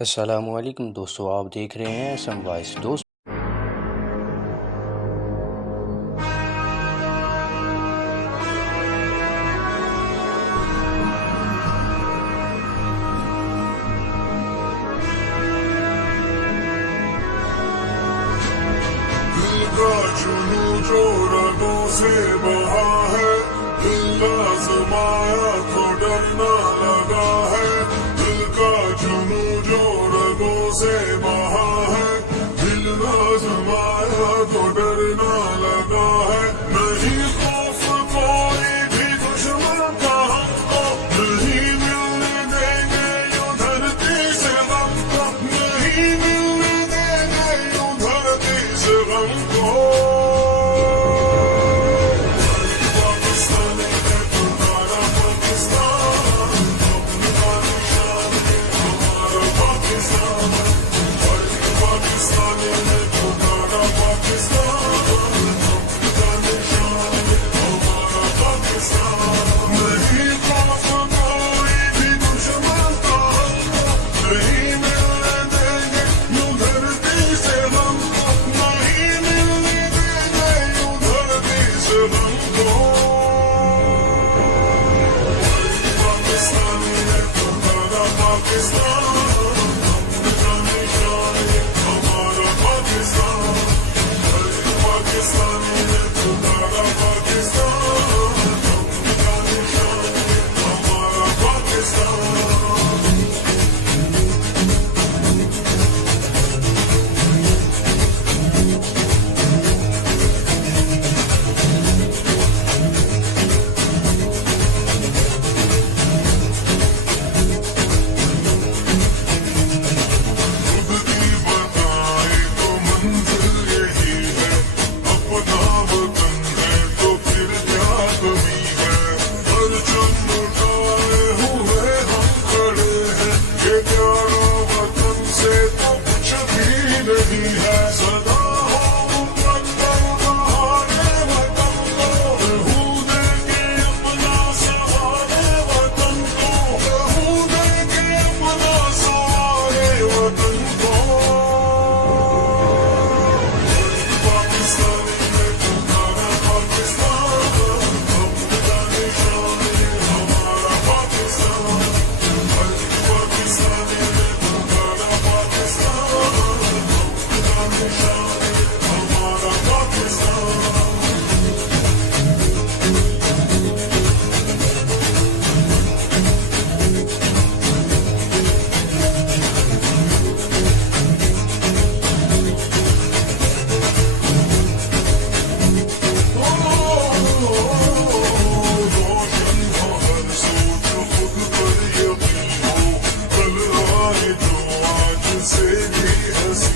अस्सलामुअलैकुम दोस्तों, आप देख रहे हैं एसएम वॉइस। दोस्त दिल का जुनू जो रगों से बहा है, दिल आजमाया तो डरना लगा है। दिल का जुनू जो रगों से बहा है, दिल आजमाया तो डरना लगा है। नहीं खौफ कोई भी दुश्मन का हमको, नहीं मिलने देंगे यूं धरती से हमको, नहीं मिलने देंगे यूं धरती से हमको। पाकिस्तान है तुम्हारा पाकिस्तान, अपना निशान है हमारा पाकिस्तान। पाकिस्तान है तुम्हारा पाकिस्तान, अपना निशान है हमारा पाकिस्तान। नहीं खौफ कोई भी दुश्मन का हमको, नहीं मिलने देंगे यूं धरती से हमको, नहीं मिलने देंगे यूं धरती से हमको। पाकिस्तान है तुम्हारा पाकिस्तान, अपना निशान है हमारा पाकिस्तान। पाकिस्तान है तुम्हारा पाकिस्तान, अपना निशान है हमारा पाकिस्तान। खुद की बताए तो मंजिल यही है, अपना वतन है तो फिर क्या कमी है। परचम उठाए हुए हम खड़े हैं, ये प्यारा वतन से तो कुछ भी नहीं है। सदा हो मुकद्दर बहारे वतन को, रहू देंगे अपना सहारे वतन को, रहू देंगे अपना सहारे वतन को। पाकिस्तान है तुम्हारा पाकिस्तान, अपना निशान है हमारा पाकिस्तान। पाकिस्तान है तुम्हारा पाकिस्तान, अपना निशान है हमारा पाकिस्तान। रोशन हो हर सोच, खुद पर यकीन हो, कल आए जो आज से भी हंसी